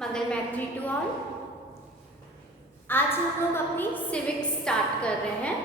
मंगल मैत्री to all. आज हम लोग अपनी सिविक्स स्टार्ट कर रहे हैं।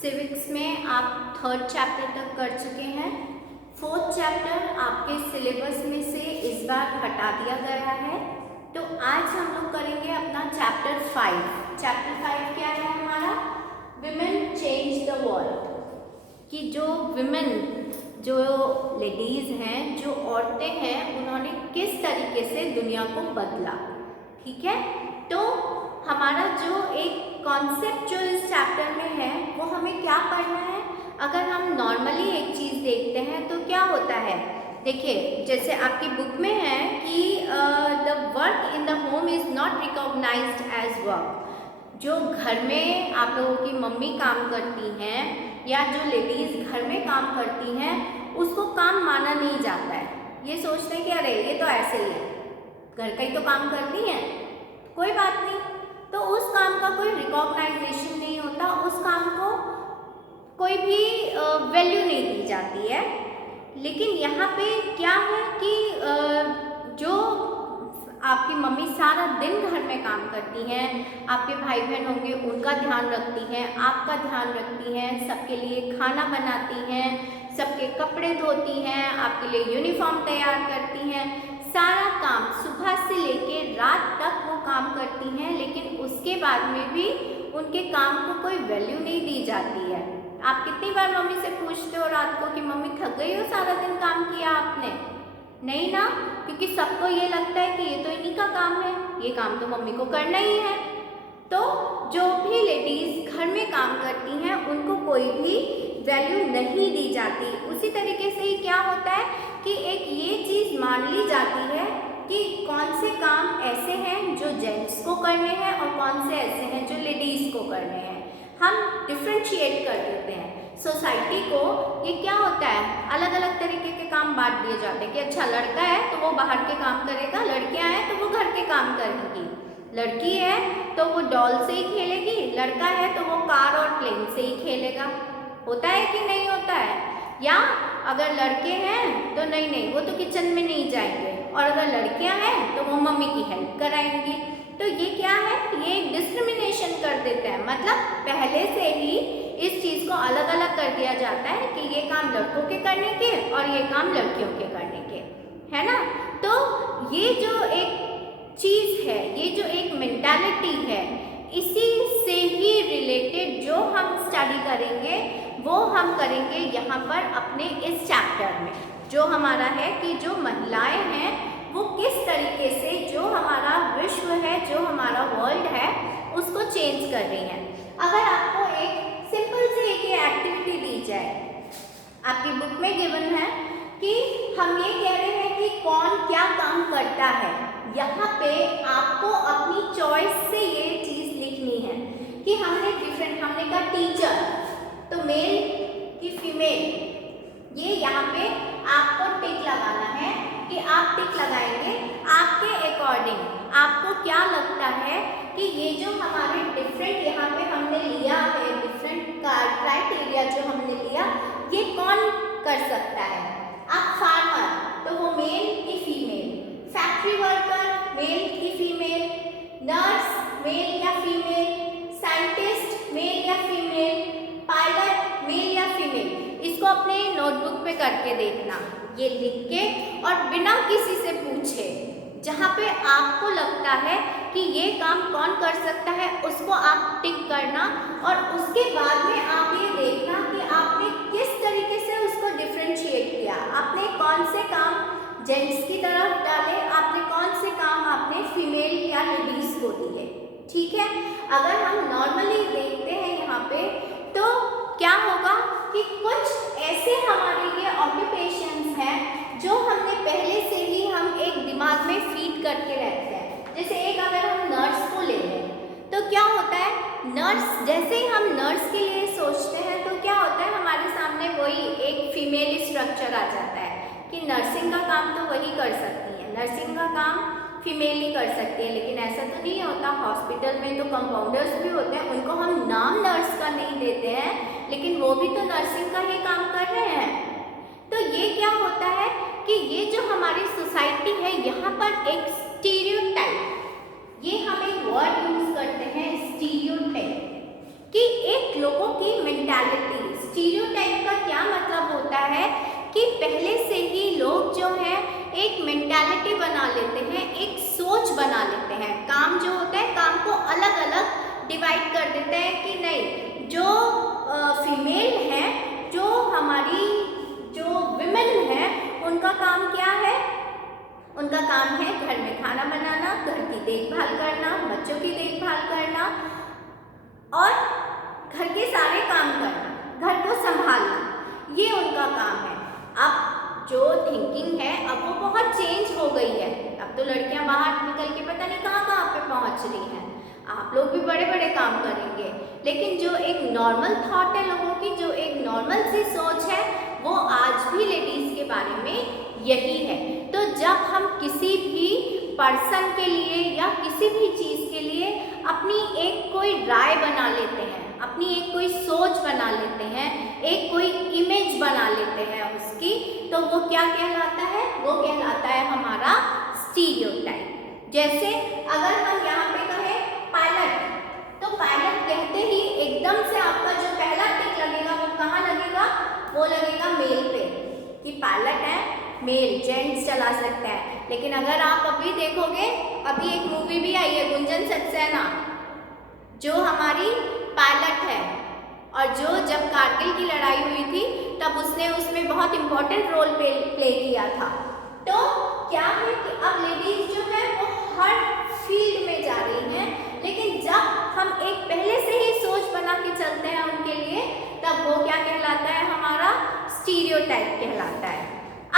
सिविक्स में आप 3rd चैप्टर तक कर चुके हैं। 4th चैप्टर आपके सिलेबस में से इस बार हटा दिया गया है, तो आज हम लोग करेंगे अपना चैप्टर 5। चैप्टर 5 क्या है हमारा? Women change the world. कि जो विमेन, जो लेडीज़ हैं, जो औरतें हैं, उन्होंने किस तरीके से दुनिया को बदला। ठीक है, तो हमारा जो एक कॉन्सेप्ट जो इस चैप्टर में है वो हमें क्या पढ़ना है। अगर हम नॉर्मली एक चीज़ देखते हैं तो क्या होता है, देखिए जैसे आपकी बुक में है कि the work in the home is not recognised as work. जो घर में आप लोगों की मम्मी काम करती हैं या जो लेडीज़ घर में काम करती हैं, उसको काम माना नहीं जाता है। ये सोचते हैं कि अरे ये तो ऐसे ही है, घर का ही तो काम करती हैं, कोई बात नहीं। तो उस काम का कोई रिकॉग्नाइजेशन नहीं होता, उस काम को कोई भी वैल्यू नहीं दी जाती है। लेकिन यहाँ पे क्या है कि जो आपकी मम्मी सारा दिन घर में काम करती हैं, आपके भाई बहन होंगे उनका ध्यान रखती हैं, आपका ध्यान रखती हैं, सबके लिए खाना बनाती हैं, सबके कपड़े धोती हैं, आपके लिए यूनिफॉर्म तैयार करती हैं, सारा काम सुबह से लेके रात तक वो काम करती हैं। लेकिन उसके बाद में भी उनके काम को कोई वैल्यू नहीं दी जाती है। आप कितनी बार मम्मी से पूछते हो रात को कि मम्मी थक गई हो, सारा दिन काम किया आपने? नहीं ना, क्योंकि सबको ये लगता है कि ये तो इन्हीं का काम है, ये काम तो मम्मी को करना ही है। तो जो भी लेडीज़ घर में काम करती हैं उनको कोई भी वैल्यू नहीं दी जाती। उसी तरीके से ही क्या होता है कि एक ये चीज़ मान ली जाती है कि कौन से काम ऐसे हैं जो जेंट्स को करने हैं और कौन से ऐसे हैं जो लेडीज़ को करने हैं। हम डिफ्रेंशिएट कर देते हैं। सोसाइटी को ये क्या होता है, अलग अलग तरीके के काम बांट दिए जाते हैं कि अच्छा लड़का है तो वो बाहर के काम करेगा, लड़कियां हैं तो वो घर के काम करेंगी, लड़की है तो वो डॉल से ही खेलेगी, लड़का है तो वो कार और प्लेन से ही खेलेगा। होता है कि नहीं होता है? या अगर लड़के हैं तो नहीं वो तो किचन में नहीं जाएंगे, और अगर लड़कियां हैं तो वो मम्मी की हेल्प कराएंगी। तो ये क्या है, ये डिस्क्रिमिनेशन कर देते हैं। मतलब पहले से ही इस चीज़ को अलग अलग कर दिया जाता है कि ये काम लड़कों के करने के और ये काम लड़कियों के करने के, है ना। तो ये जो एक चीज़ है, ये जो एक मेंटालिटी है, इसी से ही रिलेटेड जो हम स्टडी करेंगे वो हम करेंगे यहाँ पर अपने इस चैप्टर में। जो हमारा है कि जो महिलाएं हैं वो किस तरीके से जो हमारा विश्व है, जो हमारा वर्ल्ड है, उसको चेंज कर रही हैं। अगर आपको एक सिंपल से एक एक्टिविटी दी जाए, आपकी बुक में गिवन है कि हम ये कह रहे हैं कि कौन क्या काम करता है। यहाँ पे आपको अपनी चॉइस से ये चीज़ लिखनी है कि हमने कहा टीचर तो मेल कि फीमेल, ये यहाँ पे आपको टिक लगाना है कि आप टिक लगाएंगे आपके अकॉर्डिंग। आपको क्या लगता है कि ये जो हमारे डिफरेंट यहाँ पे हमने लिया है, डिफरेंट क्राइटेरिया जो हमने लिया, ये कौन कर सकता है? आप फार्मर तो वो मेल कि फीमेल, फैक्ट्री वर्कर मेल कि फीमेल, नर्स मेल या फीमेल, साइंटिस्ट मेल या फीमेल, पायलट मेल या फीमेल। इसको अपने नोटबुक पे करके देखना, ये लिख के और बिना किसी से पूछे, जहाँ पे आपको लगता है कि ये काम कौन कर सकता है उसको आप टिक करना। और उसके बाद में आप ये देखना कि आपने किस तरीके से उसको डिफ्रेंशिएट किया। आपने कौन से काम जेंट्स की तरफ डाले, आपने कौन से काम आपने फीमेल या लेडीज़ को दिए। ठीक है, अगर हम नॉर्मली देखते हैं यहाँ पे तो क्या होगा कि कुछ ऐसे हमारे लिए ऑक्यूपेशंस हैं जो हमने पहले से ही हम एक दिमाग में फीड करके रहते हैं। जैसे एक अगर हम नर्स को ले लें तो क्या होता है, नर्स जैसे ही हम नर्स के लिए सोचते हैं तो क्या होता है, हमारे सामने वही एक फीमेल स्ट्रक्चर आ जाता है कि नर्सिंग का काम तो वही कर सकती है, नर्सिंग का काम फीमेल ही कर सकती है। लेकिन ऐसा तो नहीं होता। हॉस्पिटल में तो कंपाउंडर्स भी होते हैं, उनको हम नाम नर्स का नहीं देते हैं, लेकिन वो भी तो नर्सिंग का ही काम कर रहे हैं। तो ये क्या होता है कि ये जो हमारी सोसाइटी है, यहाँ पर एक स्टीरियो लोगों की मेंटालिटी। स्टीरियोटाइप का क्या मतलब होता है कि पहले से ही लोग जो है एक मेंटालिटी बना लेते हैं, एक सोच बना लेते हैं। काम जो होता है, काम को अलग अलग डिवाइड कर देते हैं कि नहीं, जो फीमेल है, जो हमारी जो विमेन है, उनका काम क्या है? उनका काम है घर में खाना बनाना, घर की देखभाल करना, बच्चों की देखभाल करना और घर के सारे काम करना, घर को संभालना, ये उनका काम है। अब जो थिंकिंग है, अब वो बहुत चेंज हो गई है। अब तो लड़कियां बाहर निकल के पता नहीं कहाँ कहाँ पे पहुंच रही हैं। आप लोग भी बड़े बड़े काम करेंगे, लेकिन जो एक नॉर्मल थॉट है लोगों की, जो एक नॉर्मल सी सोच है, वो आज भी लेडीज के बारे में यही है। तो जब हम किसी भी पर्सन के लिए या किसी भी चीज़ के लिए अपनी एक कोई राय बना लेते हैं, अपनी एक कोई सोच बना लेते हैं, एक कोई इमेज बना लेते हैं उसकी, तो वो क्या कहलाता है? वो कहलाता है हमारा स्टीरियोटाइप। जैसे अगर हम यहाँ पे कहें पायलट, तो पायलट कहते ही एकदम से आपका जो पहला टिक लगेगा वो कहाँ लगेगा? वो लगेगा मेल पे, कि पायलट है, मेल, जेंट्स चला सकते हैं। लेकिन अगर आप अभी देखोगे, अभी एक मूवी भी आई है गुंजन सक्सेना, जो हमारी पायलट है और जो जब कारगिल की लड़ाई हुई थी तब उसने उसमें बहुत इम्पोर्टेंट रोल प्ले किया था। तो क्या है कि अब लेडीज जो है वो हर फील्ड में जा रही हैं, लेकिन जब हम एक पहले से ही सोच बना के चलते हैं उनके लिए, तब वो क्या कहलाता है? हमारा स्टीरियोटाइप कहलाता है।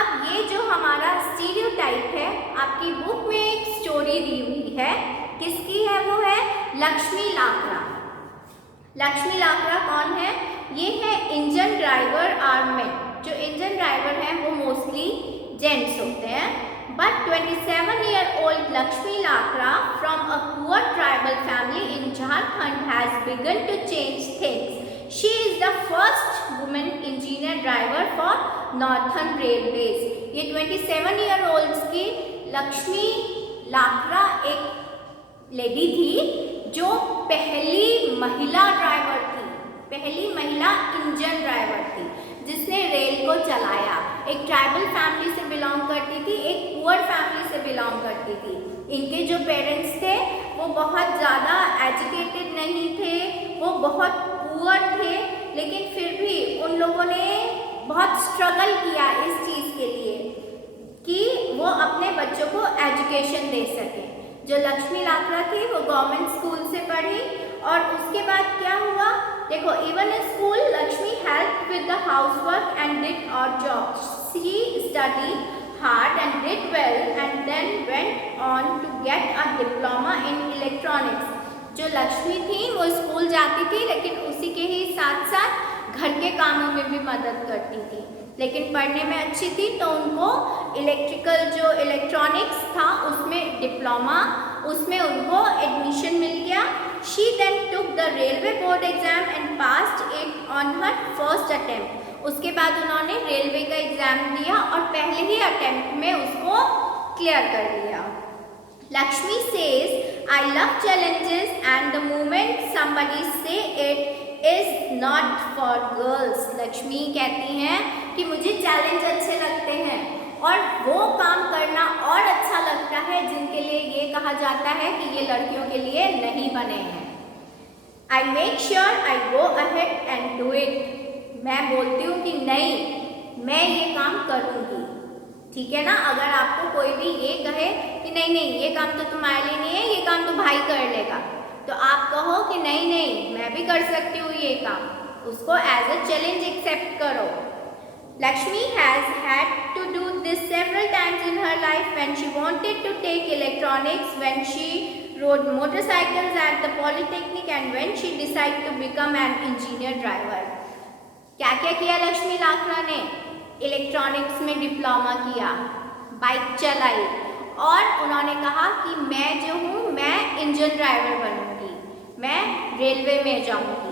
अब ये जो हमारा स्टीरियोटाइप है, आपकी बुक में एक स्टोरी दी हुई है, किसकी है? वो है लक्ष्मी लाकड़ा। लक्ष्मी लाकड़ा कौन है? ये है इंजन ड्राइवर आर्मेड। जो इंजन ड्राइवर हैं वो मोस्टली जेंट्स होते हैं। But 27-year-old Lakshmi Lakra from a poor tribal family in Jharkhand has begun to change things. She is the first woman engineer driver for Northern Railways. ये 27-year-old की लक्ष्मी लाकड़ा एक lady थी जो पहली महिला ड्राइवर थी, पहली महिला इंजन ड्राइवर थी जिसने रेल को चलाया। एक ट्राइबल फैमिली से बिलोंग करती थी, एक पुअर फैमिली से बिलोंग करती थी। इनके जो पेरेंट्स थे वो बहुत ज़्यादा एजुकेटेड नहीं थे, वो बहुत पुअर थे, लेकिन फिर भी उन लोगों ने बहुत स्ट्रगल किया इस चीज़ के लिए कि वो अपने बच्चों को एजुकेशन दे सके। जो लक्ष्मी लाकड़ा थी वो गवर्नमेंट स्कूल से पढ़ी और उसके बाद क्या हुआ? देखो, even in school Lakshmi help with the house work and did odd job. She study hard and did well and then went on to get a diploma in electronics. जो लक्ष्मी थी वो स्कूल जाती थी, लेकिन उसी के ही साथ साथ घर के कामों में भी मदद करती थी, लेकिन पढ़ने में अच्छी थी, तो उनको इलेक्ट्रिकल जो इलेक्ट्रॉनिक्स था उसमें डिप्लोमा, उसमें उनको एडमिशन मिल गया। She then took the railway board exam and passed it on her first attempt. उसके बाद उन्होंने रेलवे का एग्जाम दिया और पहले ही अटेम्प्ट में उसको क्लियर कर लिया। Lakshmi says, I love challenges and the moment somebody say it is not for girls. Lakshmi कहती हैं कि मुझे चैलेंज अच्छे लगते हैं और वो काम करना और अच्छा लगता है जिनके लिए ये कहा जाता है कि ये लड़कियों के लिए नहीं बने हैं। I make sure I go ahead and do it. मैं बोलती हूँ कि नहीं, मैं ये काम करूँगी। ठीक है ना? अगर आपको कोई भी ये कहे कि नहीं नहीं ये काम तो तुम्हारे लिए नहीं है, ये काम तो भाई कर लेगा, तो आप कहो कि नहीं नहीं मैं भी कर सकती हूँ ये काम, उसको एज अ चैलेंज एक्सेप्ट करो। Lakshmi has had to do this several times in her life when she wanted to take electronics, when she rode motorcycles at the polytechnic and when she decided to become an engineer driver. क्या क्या किया लक्ष्मी लाकड़ा ने? Electronics में diploma किया, bike चलाई और उन्होंने कहा कि मैं जो हूँ मैं इंजन ड्राइवर बनूंगी, मैं रेलवे में जाऊंगी।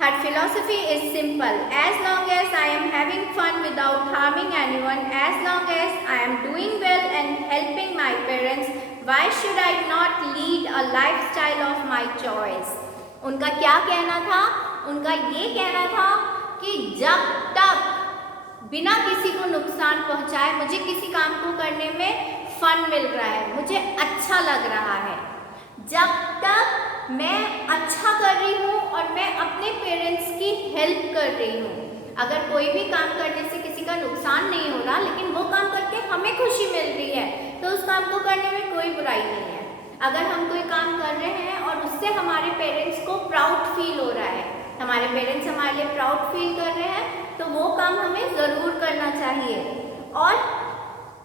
Her philosophy is simple. As long as I am having fun without harming anyone, as long as I am doing well and helping my parents, why should I not lead a lifestyle of my choice? उनका क्या कहना था? उनका ये कहना था कि जब तक बिना किसी को नुकसान पहुंचाए मुझे किसी काम को करने में फन मिल रहा है, मुझे अच्छा लग रहा है, जब तक मैं अच्छा कर रही हूँ और मैं अपने पेरेंट्स की हेल्प कर रही हूँ, अगर कोई भी काम करने से किसी का नुकसान नहीं हो रहा लेकिन वो काम करके हमें खुशी मिल रही है तो उस काम को करने में कोई बुराई नहीं है। अगर हम कोई काम कर रहे हैं और उससे हमारे पेरेंट्स को प्राउड फील हो रहा है, हमारे पेरेंट्स हमारे लिए प्राउड फील कर रहे हैं, तो वो काम हमें ज़रूर करना चाहिए। और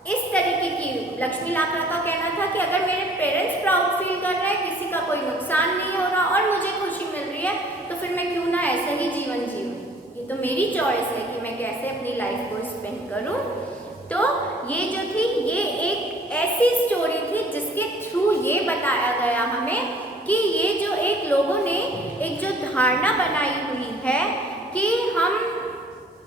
इस तरीके की लक्ष्मी लाकड़ा का कहना था कि अगर मेरे पेरेंट्स प्राउड फील कर रहे हैं, किसी का कोई नुकसान नहीं हो रहा और मुझे खुशी मिल रही है, तो फिर मैं क्यों ना ऐसा ही जीवन जीऊँ। ये तो मेरी चॉइस है कि मैं कैसे अपनी लाइफ को स्पेंड करूँ। तो ये जो थी ये एक ऐसी स्टोरी थी जिसके थ्रू ये बताया गया हमें कि ये जो एक लोगों ने एक जो धारणा बनाई हुई है कि हम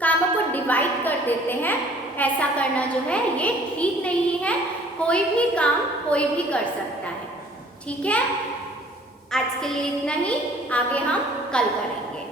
कामों को डिवाइड कर देते हैं, ऐसा करना जो है ये ठीक नहीं है। कोई भी काम कोई भी कर सकता है। ठीक है, आज के लिए इतना ही, आगे हम कल करेंगे।